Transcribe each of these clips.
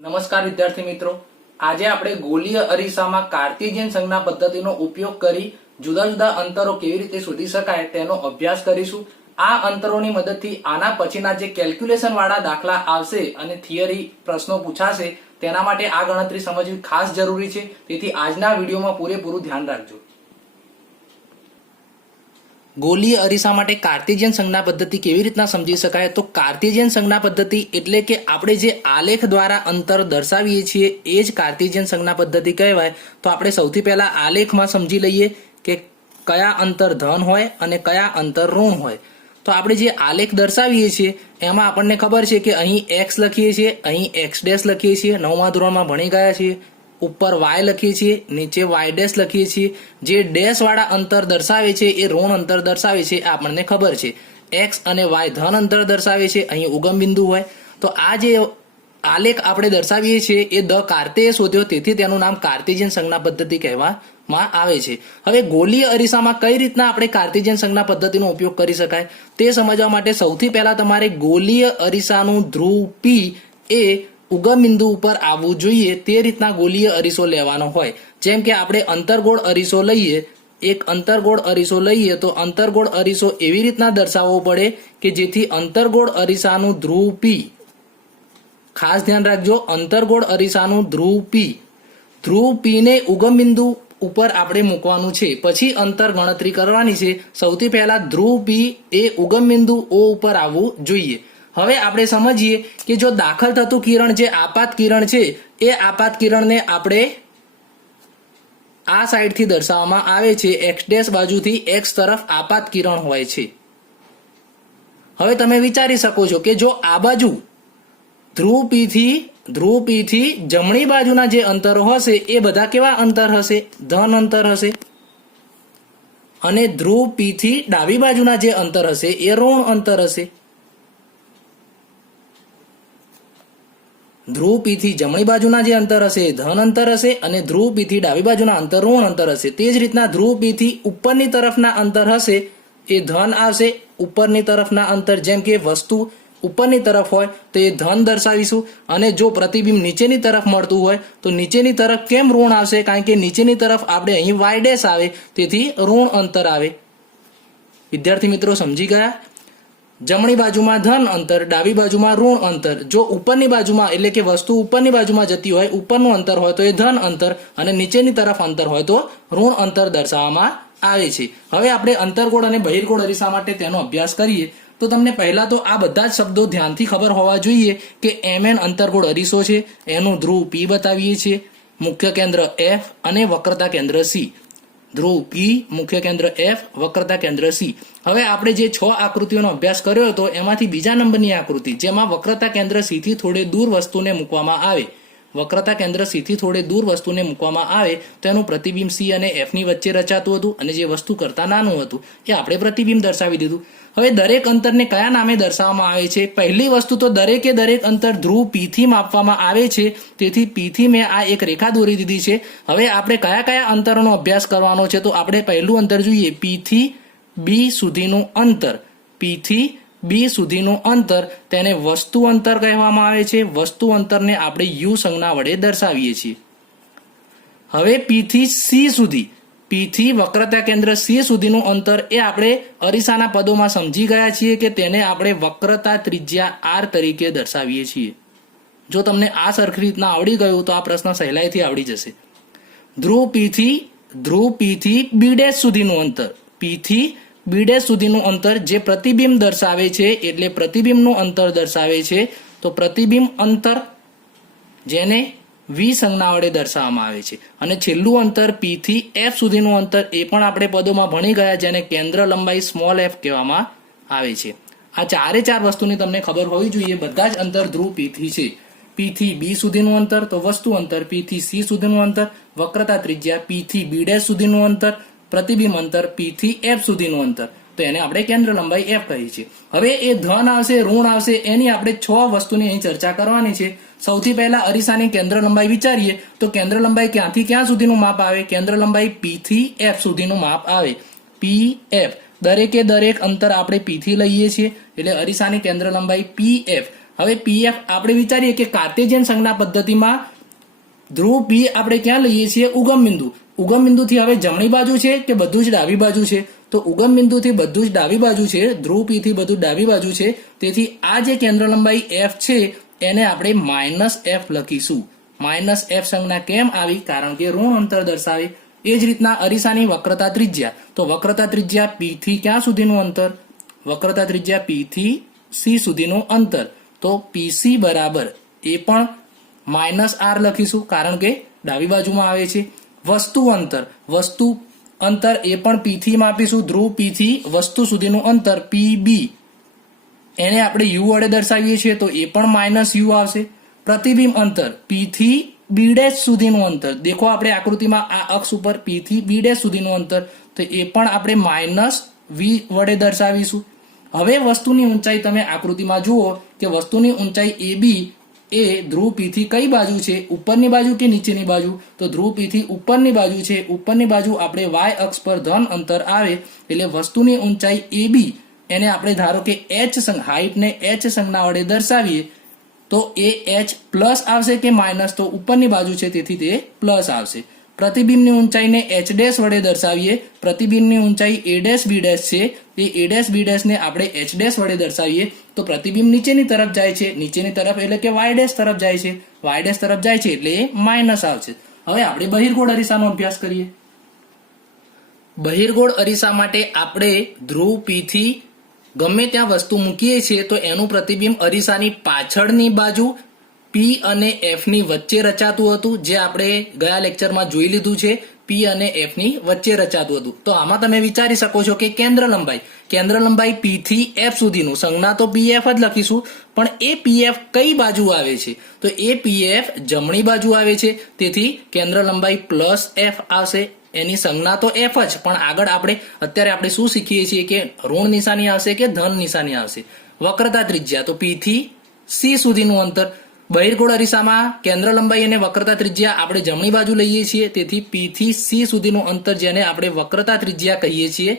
નમસ્કાર વિદ્યાર્થી મિત્રો, આજે આપણે ગોલીય અરીસામાં કાર્ટેશિયન સંજ્ઞા પદ્ધતિનો ઉપયોગ કરી જુદા જુદા અંતરો કેવી રીતે શોધી શકાય તેનો અભ્યાસ કરીશું। આ અંતરોની મદદથી આના પછીના જે કેલ્ક્યુલેશન વાળા દાખલા આવશે અને થિયરી પ્રશ્નો પૂછાશે તેના માટે આ ગણતરી સમજવી ખાસ જરૂરી છે, તેથી આજના વિડીયોમાં પૂરેપૂરું ધ્યાન રાખજો। ગોલીય અરીસા માટે કાર્ટેશિયન સંજ્ઞા પદ્ધતિ કેવી રીતના સમજી શકાય? તો કાર્ટેશિયન સંજ્ઞા પદ્ધતિ એટલે કે આપણે જે આલેખ દ્વારા અંતર દર્શાવીએ છીએ એ જ કાર્ટેશિયન સંજ્ઞા પદ્ધતિ કહેવાય। તો આપણે સૌથી પહેલા આલેખમાં સમજી લઈએ કે કયા અંતર ધન હોય અને કયા અંતર ઋણ હોય। તો આપણે જે આલેખ દર્શાવીએ છીએ એમાં આપણને ખબર છે કે અહીં x લખીએ છીએ, અહીં x ડેશ લખીએ છીએ, 9મા ધોરણમાં ભણી ગયા છીએ। ઉપર y લખીએ છીએ, નીચે y ડેશ લખીએ છીએ। જે ડેશ વાળા અંતર દર્શાવે છે એ ઋણ અંતર દર્શાવે છે, આપણને ખબર છે। x અને y ધન અંતર દર્શાવે છે, અહીં ઉગમ બિંદુ હોય। તો આ જે આલેખ આપણે દર્શાવીએ છીએ એ દ કાર્તેય શોધ્યો, તેથી તેનું નામ કાર્ટેશિયન સંજ્ઞા પદ્ધતિ કહેવામાં આવે છે। હવે ગોલીય અરીસામાં કઈ રીતના આપણે કાર્ટેશિયન સંજ્ઞા પદ્ધતિનો ઉપયોગ કરી શકાય તે સમજવા માટે સૌથી પહેલા તમારે ગોલીય અરીસાનું ધ્રુવ p એ ઉગમ બિંદુ ઉપર આવવું જોઈએ તે રીતના ગોલીય અરીસો લેવાનો હોય। જેમ કે આપણે અંતર્ગોળ અરીસો લઈએ, એક અંતર્ગોળ અરીસો લઈએ તો અંતર્ગોળ અરીસો એવી રીતના દર્શાવવો પડે કે જેથી અંતર્ગોળ અરીસાનું ધ્રુવ p, ખાસ ધ્યાન રાખજો, અંતર્ગોળ અરીસાનું ધ્રુવ p ને ઉગમ બિંદુ ઉપર આપણે મૂકવાનું છે। પછી અંતર ગણતરી કરવાની છે। સૌથી પહેલા ધ્રુવ p એ ઉગમ બિંદુ o ઉપર આવવું જોઈએ। હવે આપણે સમજીએ કે જો દાખલ થતું કિરણ જે આપાત કિરણ છે એ આપાત કિરણને આપણે આ સાઈડથી દર્શાવવામાં આવે છે, x ડેશ બાજુથી x તરફ આપાત કિરણ હોય છે। હવે તમે વિચારી શકો છો કે જો આ બાજુ ધ્રુવ p થી જમણી બાજુના જે અંતરો હશે એ બધા કેવા અંતર હશે? ધન અંતર હશે। અને ધ્રુવ p થી ડાબી બાજુના જે અંતર હશે એ ઋણ અંતર હશે। ધ્રુવ p થી જમણી બાજુના જે અંતર હશે એ ધન અંતર હશે અને ધ્રુવ p થી ડાબી બાજુના અંતર ઋણ અંતર હશે। તે જ રીતના ધ્રુવ p થી ઉપરની તરફના અંતર હશે એ ધન આવશે। ઉપરની તરફના અંતર, જેમ કે વસ્તુ ઉપરની તરફ હોય તો એ ધન દર્શાવીશું, અને જો પ્રતિબિંબ નીચેની તરફ મળતું હોય તો નીચેની તરફ કેમ ઋણ આવશે? કારણ કે નીચેની તરફ આપણે અહીં y ડેશ આવે, તેથી ઋણ અંતર આવે। વિદ્યાર્થી મિત્રો સમજી ગયા? જમણી બાજુમાં ધન અંતર, ડાબી બાજુમાં ઋણ અંતર। જો ઉપરની બાજુમાં એટલે કે વસ્તુ ઉપરની બાજુમાં જતી હોય, ઉપરનું અંતર હોય તો એ ધન અંતર, અને નીચેની તરફ અંતર હોય તો ઋણ અંતર દર્શાવવામાં આવે છે। હવે આપણે અંતર્ગોળ અને બહિર્ગોળ અરીસા માટે તેનો અભ્યાસ કરીએ તો તમને પહેલા તો આ બધા જ શબ્દો ધ્યાનથી ખબર હોવા જોઈએ કે mn અંતર્ગોળ અરીસો છે, એનું ધ્રુવ p બતાવીએ છીએ, મુખ્ય કેન્દ્ર f અને વક્રતા કેન્દ્ર c। ધ્રુવ p, મુખ્ય કેન્દ્ર f, વક્રતા કેન્દ્ર c। હવે આપણે જે 6 આકૃતિઓનો અભ્યાસ કર્યો હતો એમાંથી બીજા નંબરની આકૃતિ જેમાં વક્રતા કેન્દ્ર c થી થોડે દૂર વસ્તુને મૂકવામાં આવે, વક્રતા કેન્દ્ર c થી થોડે દૂર વસ્તુને મૂકવામાં આવે તો એનું પ્રતિબિંબ c અને f ની વચ્ચે રચાતું હતું, અને જે વસ્તુ કરતા નાનું હતું એ આપણે પ્રતિબિંબ દર્શાવી દીધું। હવે દરેક અંતરને કયા નામે દર્શાવવામાં આવે છે? પહેલી વસ્તુ તો દરેકે દરેક અંતર ધ્રુવ p થી માપવામાં આવે છે, તેથી p થી મેં આ એક રેખા દોરી દીધી છે। હવે આપણે કયા કયા અંતરોનો અભ્યાસ કરવાનો છે? તો આપણે પહેલું અંતર જોઈએ, p થી b સુધીનું અંતર। p થી b સુધીનું અંતર તેને વસ્તુ અંતર કહેવામાં આવે છે। વસ્તુ અંતરને આપણે u સંજ્ઞા વડે દર્શાવીએ છીએ। હવે p થી c સુધી, p થી વક્રતા કેન્દ્ર c સુધીનું અંતર એ આપણે અરીસાના પદોમાં સમજી ગયા છીએ કે તેને આપણે વક્રતા ત્રિજ્યા r તરીકે દર્શાવીએ છીએ। જો તમને આ સરખી રીતના આવડી ગયું તો આ પ્રશ્ન સહેલાઈથી આવડી જશે। ધ્રુવ p થી b ડેશ સુધીનું અંતર, p થી b ડેશ સુધીનું અંતર જે પ્રતિબિંબ દર્શાવે છે, એટલે પ્રતિબિંબનું અંતર દર્શાવે છે, તો પ્રતિબિંબ અંતર જેને v સંજ્ઞા વડે દર્શાવવામાં આવે છે। અને છેલ્લું અંતર p થી f સુધીનું અંતર એ પણ આપણે પદોમાં ભણી ગયા, જેને કેન્દ્ર લંબાઈ સ્મોલ f કહેવામાં આવે છે। આ ચારે ચાર વસ્તુની તમને ખબર હોવી જોઈએ। બધા જ અંતર ધ્રુવ p થી છે। p થી b સુધીનું અંતર તો વસ્તુ અંતર, p થી c સુધીનું અંતર વક્રતા ત્રિજ્યા, p થી b ડેશ સુધીનું અંતર પ્રતિબિંબ અંતર, p થી f સુધીનું અંતર તો એને આપણે કેન્દ્ર લંબાઈ f કહીએ છીએ। હવે એ ધન આવશે, ઋણ આવશે, એની આપણે 6 વસ્તુની અહીં ચર્ચા કરવાની છે। સૌથી પહેલા અરીસાની કેન્દ્ર લંબાઈ વિચારીએ તો કેન્દ્ર લંબાઈ ક્યાંથી ક્યાં સુધીનું માપ આવે? કેન્દ્ર લંબાઈ p થી f સુધીનું માપ આવે। p f દરેકે દરેક અંતર આપણે p થી લઈએ છીએ, એટલે અરીસાની કેન્દ્ર લંબાઈ pf। હવે પીએફ આપણે વિચારીએ કે કાર્ટેશિયન સંજ્ઞા પદ્ધતિમાં ધ્રુવ પી આપણે ક્યાં લઈએ છીએ? ઉગમ બિંદુ. ઉગમ બિંદુથી હવે જમણી બાજુ છે કે બધું જ ડાબી બાજુ છે? તો ઉગમ બિંદુથી બધું જ ડાબી બાજુ છે, ધ્રુવ પી થી બધું ડાબી બાજુ છે. તેથી આ જે કેન્દ્ર લંબાઈ એફ છે એને આપણે માઇનસ એફ લખીશું. માઇનસ એફ સંજ્ઞા કેમ આવી? કારણ કે ઋણ અંતર દર્શાવે. એ જ રીતના અરીસાની વક્રતા ત્રિજ્યા. તો વક્રતા ત્રિજ્યા પી થી ક્યાં સુધીનું અંતર? વક્રતા ત્રિજ્યા પી થી સી સુધીનું અંતર. તો પીસી બરાબર એ પણ માઇનસ આર લખીશું કારણ કે ડાબી બાજુમાં આવે છે. વસ્તુ અંતર એ પણ પી થી માપીશું. ધ્રુવ પી થી વસ્તુ સુધીનું અંતર પી બી એને આપણે યુ વડે દર્શાવીએ છીએ તો એ પણ માઇનસ યુ આવશે. પ્રતિબિંબ અંતર પી થી બી ડેશ સુધીનું અંતર. દેખો આપણે આકૃતિમાં આ અક્ષ ઉપર પી થી બી ડેશ સુધીનું અંતર તો એ પણ આપણે માઇનસ વી વડે દર્શાવીશું. હવે વસ્તુની ઊંચાઈ તમે આકૃતિમાં જુઓ કે વસ્તુની ઊંચાઈ એ બી એ ધ્રુવ પી થી કઈ બાજુ છે? ઉપરની બાજુ કે નીચેની બાજુ? તો ધ્રુવ પી થી ઉપરની બાજુ છે. ઉપરની બાજુ આપણે વાય અક્ષ પર ધન અંતર આવે એટલે વસ્તુની ઊંચાઈ એ બી એને આપણે ધારો કે એચ હાઈટને એચ સંજ્ઞા વડે દર્શાવીએ તો એ એચ પ્લસ આવશે કે માઇનસ? તો ઉપરની બાજુ છે તેથી તે પ્લસ આવશે. પ્રતિબિંબની ઊંચાઈને એચ ડેશ વડે દર્શાવીએ. પ્રતિબિંબની ઊંચાઈ એ ડેશ બી ડેશ છે. એ એ ડેશ બી ડેશ ને આપણે એચ ડેશ વડે દર્શાવીએ તો પ્રતિબિંબ નીચેની તરફ જાય છે. નીચેની તરફ એટલે કે વાય ડેશ તરફ જાય છે. વાય ડેશ તરફ જાય છે એટલે એ માઇનસ આવશે. હવે આપણે બહિર્ગોળ અરીસાનો અભ્યાસ કરીએ. બહિર્ગોળ અરીસા માટે આપણે ધ્રુવ પી થી ગમે ત્યાં વસ્તુ મૂકીએ છીએ તો એનું પ્રતિબિંબ અરીસાની પાછળની બાજુ પી અને એફ ની વચ્ચે રચાતું હતું, જે આપણે ગયા લેક્ચરમાં જોઈ લીધું છે. પી અને એફ ની વચ્ચે રચાતું હતું. તો આમાં તમે વિચારી શકો છો કે કેન્દ્ર લંબાઈ પી થી એફ સુધીનું સંજ્ઞા તો પી એફ જ લખીશું, પણ એ પી એફ કઈ બાજુ આવે છે? તો એ પી એફ જમણી બાજુ આવે છે. તેથી કેન્દ્ર લંબાઈ પ્લસ એફ આવશે. એની સંજ્ઞા તો એફ જ, પણ આગળ અત્યારે આપણે શું શીખીએ છીએ કે ઋણ નિશાની આવશે કે ધન નિશાની આવશે. વક્રતા ત્રિજ્યા તો પી થી સી સુધીનું અંતર. બહિર્ગોળ અરીસામાં કેન્દ્ર લંબાઈ અને વક્રતા ત્રિજ્યા આપણે જમણી બાજુ લઈએ છીએ. તેથી પી થી સી સુધીનું અંતર જેને આપણે વક્રતા ત્રિજ્યા કહીએ છીએ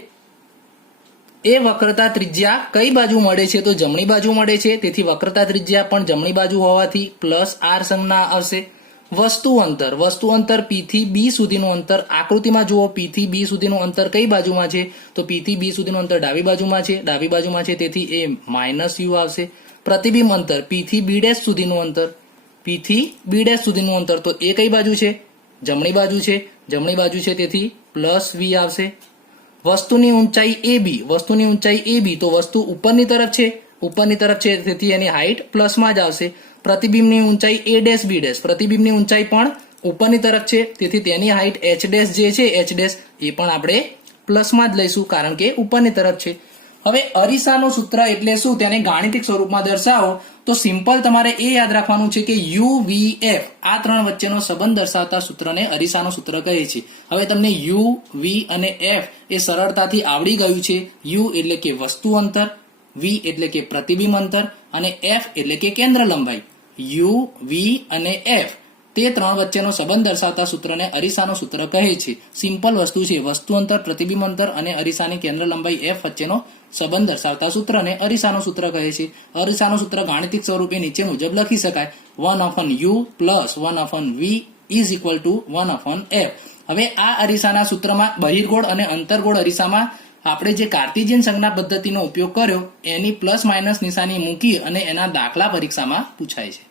એ વક્રતા ત્રિજ્યા કઈ બાજુ મળે છે? તો જમણી બાજુ મળે છે. તેથી વક્રતા ત્રિજ્યા પણ જમણી બાજુ હોવાથી પ્લસ આર સંજ્ઞા આવશે. વસ્તુ અંતર પી થી બી સુધીનું અંતર. આકૃતિમાં જુઓ પી થી બી સુધીનું અંતર કઈ બાજુમાં છે? તો પી થી બી સુધીનું અંતર ડાબી બાજુમાં છે. તેથી એ માઇનસ યુ આવશે. પ્રતિબિંબ અંતર પી થી બી ડેશ સુધીનું અંતર તો એ કઈ બાજુ છે? જમણી બાજુ છે. તેથી પ્લસ વી આવશે. વસ્તુની ઊંચાઈ એ બી તો વસ્તુ ઉપરની તરફ છે તેથી એની હાઈટ પ્લસમાં જ આવશે. પ્રતિબિંબની ઊંચાઈ એ ડેશ બી ડેશ. પ્રતિબિંબની ઊંચાઈ પણ ઉપરની તરફ છે તેથી તેની હાઈટ એચ ડેશ જે છે એ પણ આપણે પ્લસમાં જ લઈશું કારણ કે ઉપરની તરફ છે. હવે અરીસાનું સૂત્ર એટલે શું તેને ગાણિતિક સ્વરૂપમાં દર્શાવો તો સિમ્પલ તમારે એ યાદ રાખવાનું છે કે યુ વી એફ આ ત્રણ વચ્ચેનો સંબંધ દર્શાવતા સૂત્રને અરીસાનું સૂત્ર કહે છે. હવે તમને યુ વી અને એફ એ સરળતાથી આવડી ગયું છે. યુ એટલે કે વસ્તુ અંતર, વી એટલે કે પ્રતિબિંબ અંતર અને એફ એટલે કે કેન્દ્ર લંબાઈ. યુ વી અને એફ તે ત્રણ વચ્ચેનો સંબંધ દર્શાવતા સૂત્રને અરીસાનું સૂત્ર કહે છે. સિમ્પલ વસ્તુ છે. વસ્તુ અંતર, પ્રતિબિંબ અંતર અને અરીસાની કેન્દ્ર લંબાઈ એફ વચ્ચેનો સંબંધ દર્શાવતા સૂત્રને અરીસાનું સૂત્ર કહે છે. અરીસાનું સૂત્ર ગાણિતિક સ્વરૂપે નીચે મુજબ લખી શકાય: 1/u + 1/v = 1/f. હવે આ અરીસાના સૂત્રમાં બહિર્ગોળ અને અંતર્ગોળ અરીસામાં આપણે જે કાર્ટેશિયન સંજ્ઞા પદ્ધતિનો ઉપયોગ કર્યો એની પ્લસ માઇનસ નિશાની મૂકી અને એના દાખલા પરીક્ષામાં પૂછાય છે.